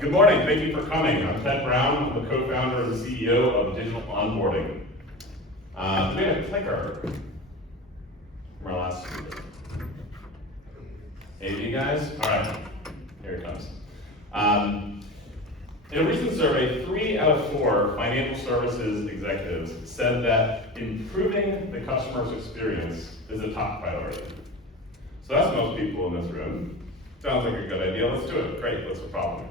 Good morning, thank you for coming. I'm Ted Brown, I'm the co-founder and CEO of Digital Onboarding. We have a clicker from our last speaker. Hey, you guys? All right, here it comes. In a recent survey, 3 out of 4 financial services executives said that improving the customer's experience is a top priority. So that's most people in this room. Sounds like a good idea, let's do it. Great, what's the problem?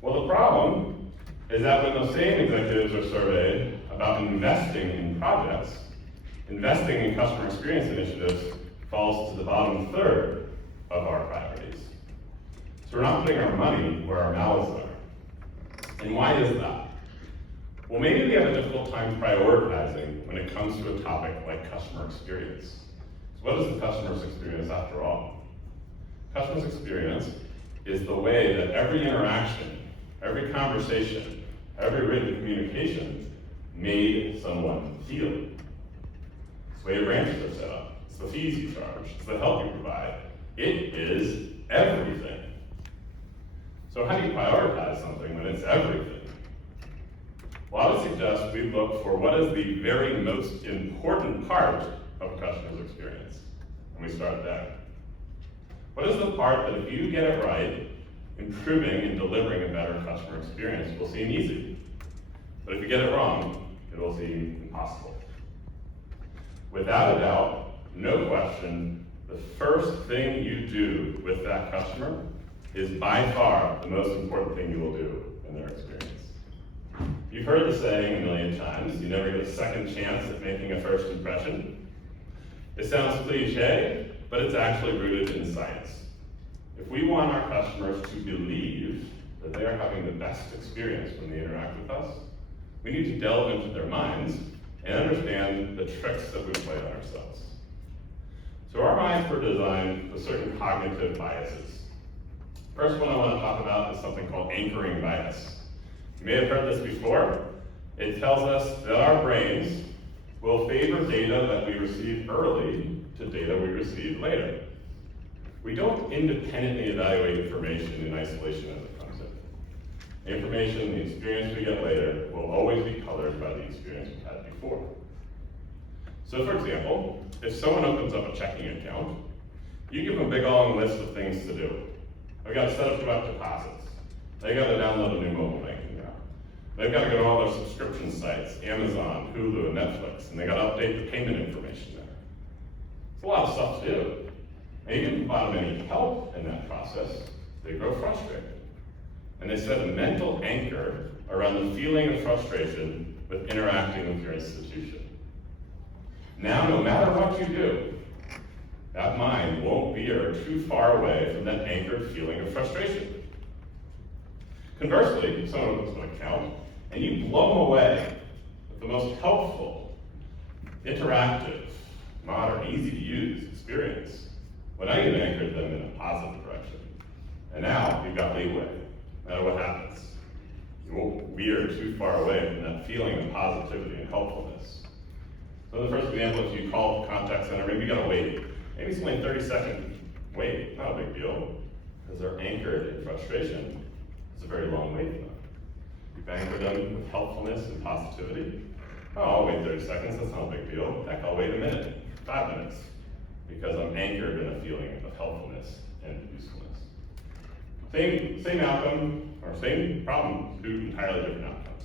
Well, the problem is that when those same executives are surveyed about investing in projects, investing in customer experience initiatives falls to the bottom third of our priorities. So we're not putting our money where our mouths are. And why is that? Well, maybe we have a difficult time prioritizing when it comes to a topic like customer experience. So what is the customer's experience after all? Customer's experience is the way that every interaction, every conversation, every written communication made someone feel. It's the way your branches are set up. It's the fees you charge. It's the help you provide. It is everything. So how do you prioritize something when it's everything? Well, I would suggest we look for what is the very most important part of a customer's experience. And we start there. What is the part that if you get it right, improving and delivering a better customer experience will seem easy? But if you get it wrong, it will seem impossible. Without a doubt, no question, the first thing you do with that customer is by far the most important thing you will do in their experience. You've heard the saying a million times, you never get a second chance at making a first impression. It sounds cliche, but it's actually rooted in science. If we want our customers to believe that they are having the best experience when they interact with us, we need to delve into their minds and understand the tricks that we play on ourselves. So our minds were designed with certain cognitive biases. First one I want to talk about is something called anchoring bias. You may have heard this before. It tells us that our brains will favor data that we receive early to data we receive later. We don't independently evaluate information in isolation as it comes in. Information, the experience we get later, will always be colored by the experience we had before. So for example, if someone opens up a checking account, you give them a big long list of things to do. They've got to set up direct deposits. They've got to download a new mobile banking app. They've got to go to all their subscription sites, Amazon, Hulu, and Netflix, and they've got to update the payment information there. It's a lot of stuff to do. And you didn't provide them any help in that process, they grow frustrated. And they set a mental anchor around the feeling of frustration with interacting with your institution. Now, no matter what you do, that mind won't veer too far away from that anchored feeling of frustration. Conversely, if someone opens an account and you blow them away with the most helpful, interactive, modern, easy to use experience, well, now you've anchored them in a positive direction. And now you've got leeway, no matter what happens. You won't veer too far away from that feeling of positivity and helpfulness. So the first example is you call the contact center, maybe you gotta wait. Maybe it's only 30-second wait, not a big deal, because they're anchored in frustration. It's a very long wait for them. You've anchored them with helpfulness and positivity. Oh, I'll wait 30 seconds, that's not a big deal. Heck, I'll wait a minute, 5 minutes, because I'm anchored in a feeling of helpfulness and usefulness. Same outcome, or same problem, 2 entirely different outcomes.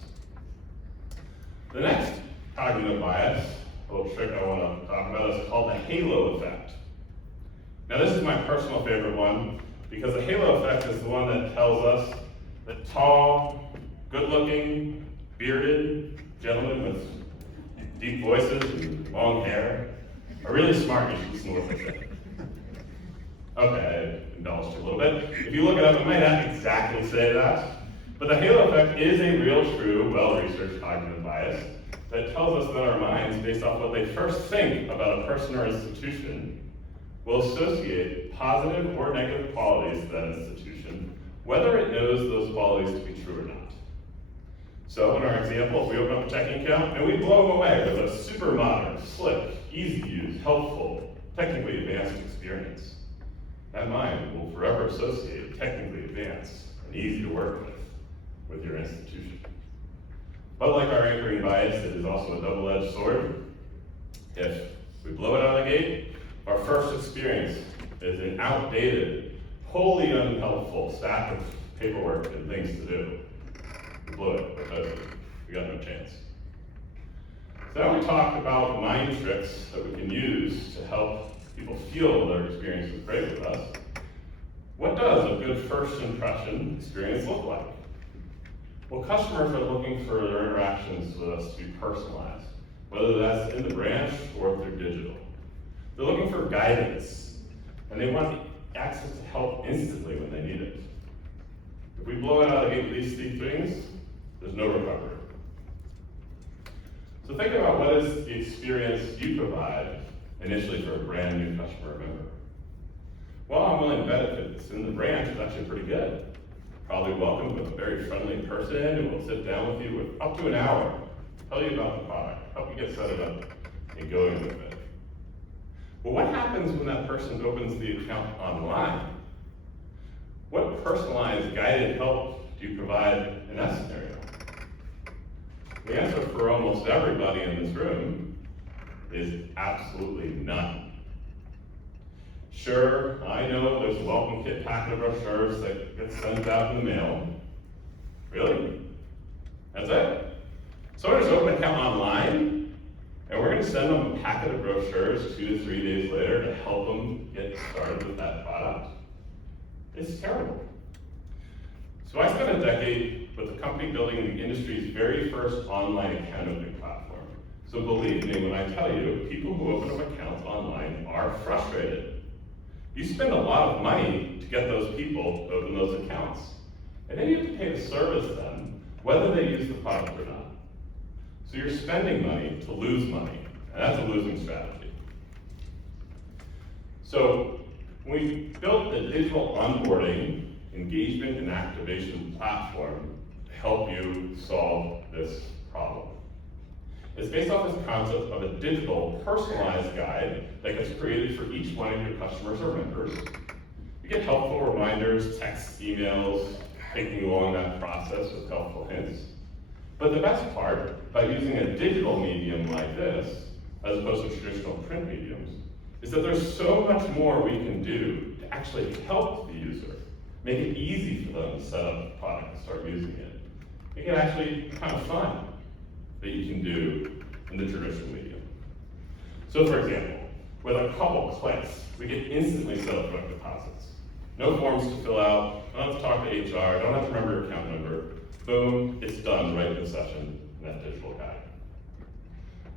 The next cognitive bias, a little trick I want to talk about, is called the halo effect. Now this is my personal favorite one, because the halo effect is the one that tells us that tall, good-looking, bearded gentlemen with deep voices and long hair are really smart. You should listen to what they say. Okay, I embellished it a little bit. If you look it up, it might not exactly say that, but the halo effect is a real, true, well-researched cognitive bias that tells us that our minds, based off what they first think about a person or institution, will associate positive or negative qualities to that institution, whether it knows those qualities to be true or not. So in our example, if we open up a checking account and we blow them away with a super modern, slick, easy to use, helpful, technically advanced experience, that mind will forever associate technically advanced and easy to work with your institution. But like our anchoring bias, it is also a double-edged sword. If we blow it out of the gate, our first experience is an outdated, wholly unhelpful stack of paperwork and things to do. We blow it because we got no chance. So now we talk about mind tricks that we can use to help people feel their experience is great with us. What does a good first impression experience look like? Well, customers are looking for their interactions with us to be personalized, whether that's in the branch or through digital. They're looking for guidance, and they want access to help instantly when they need it. If we blow it out of the gate with these three things, there's no recovery. So think about what is the experience you provide initially for a brand new customer or member. Well, I'm willing to bet if it's in the branch, it's actually pretty good. Probably welcome with a very friendly person who will sit down with you with up to an hour, tell you about the product, help you get set up and going with it. But what happens when that person opens the account online? What personalized guided help do you provide in that scenario? The answer for almost everybody in this room is absolutely none. Sure, I know there's a welcome kit packet of brochures that gets sent out in the mail. Really? That's it? So just open an account online, and we're going to send them a packet of brochures 2 to 3 days later to help them get started with that product. It's terrible. So I spent a decade with the company building the industry's very first online account opening platform. So believe me when I tell you, people who open up accounts online are frustrated. You spend a lot of money to get those people to open those accounts. And then you have to pay to service them, whether they use the product or not. So you're spending money to lose money, and that's a losing strategy. So when we built the digital onboarding, engagement, and activation platform to help you solve this problem. It's based off this concept of a digital, personalized guide that gets created for each one of your customers or members. You get helpful reminders, texts, emails, taking you along that process with helpful hints. But the best part, by using a digital medium like this, as opposed to traditional print mediums, is that there's so much more we can do to actually help the user, make it easy for them to set up the product and start using it. Make it actually kind of fun that you can do in the traditional medium. So for example, with a couple clicks, we can instantly set up direct deposits. No forms to fill out, don't have to talk to HR, don't have to remember your account number. Boom, it's done right in the session in that digital guide.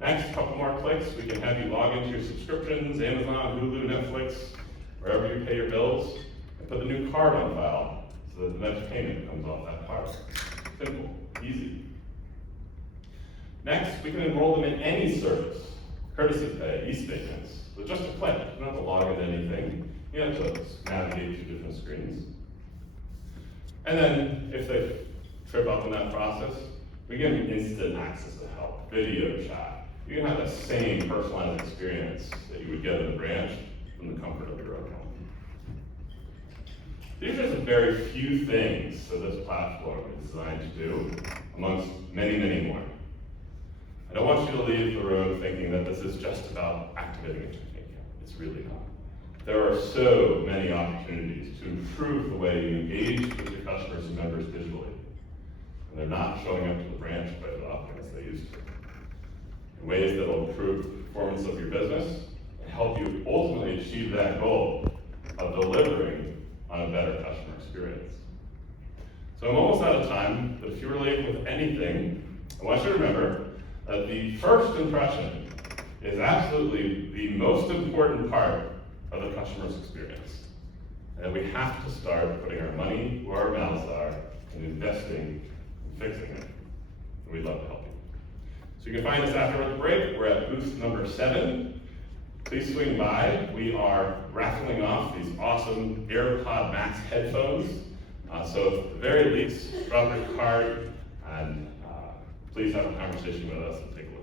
Next, a couple more clicks, we can have you log into your subscriptions, Amazon, Hulu, Netflix, wherever you pay your bills, and put the new card on file so that the next payment comes off that card. Simple, easy. Next, we can enroll them in any service, courtesy pay, e-statements, with just a click. You don't have to log into anything. You don't have to navigate through different screens. And then, if they trip up in that process, we give them instant access to help, video chat. You can have the same personalized experience that you would get in the branch from the comfort of your own home. These are just very few things that this platform is designed to do, amongst many, many more. I don't want you to leave the room thinking that this is just about activating a checking account. It's really not. There are so many opportunities to improve the way you engage with your customers and members digitally. And they're not showing up to the branch quite as often as they used to. In ways that will improve the performance of your business and help you ultimately achieve that goal of delivering on a better customer experience. So I'm almost out of time, but if you were late with anything, I want you to remember that the first impression is absolutely the most important part of the customer's experience. And that we have to start putting our money where our mouths are and investing and fixing it. And we'd love to help you. So you can find us after the break. We're at booth number 7. Please swing by. We are raffling off these awesome AirPod Max headphones. So at the very least, drop your card and please have a conversation with us and take a look.